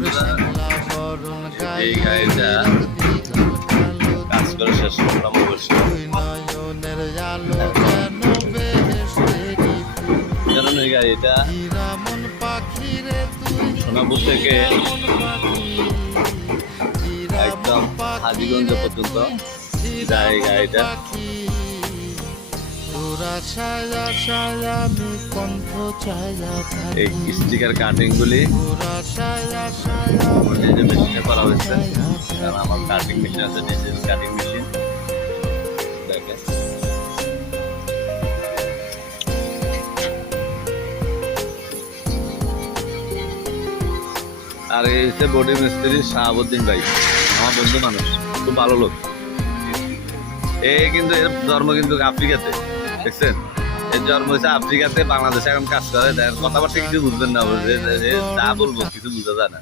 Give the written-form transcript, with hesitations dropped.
বন্ধুরা, এই গাড়িটা কাজ করে শেষ করলাম অবশ্য। কারণ এই গাড়িটা সোনাপুর থেকে একদম হাজীগঞ্জ পর্যন্ত যায় এই গাড়িটা। এই স্টিকার কাটিং গুলি নিজের মেশিনে করা হয়েছে, কারণ আমার কাটিং মেশিন আছে, ডিজিটাল কাটিং মেশিন। দেখেন আর এই হচ্ছে বডি মিস্ত্রি শাহাবুদ্দিন ভাই, আমার বন্ধু মানুষ, খুব ভালো লোক। এই কিন্তু এর জন্ম কিন্তু আফ্রিকাতে, দেখছেন? এর জন্ম হয়েছে আফ্রিকাতে, বাংলাদেশে এখন কাজ করে। দেখেন কথাবার্তা কিছু বুঝবেন না, যা বলবো কিছু বোঝা যায় না।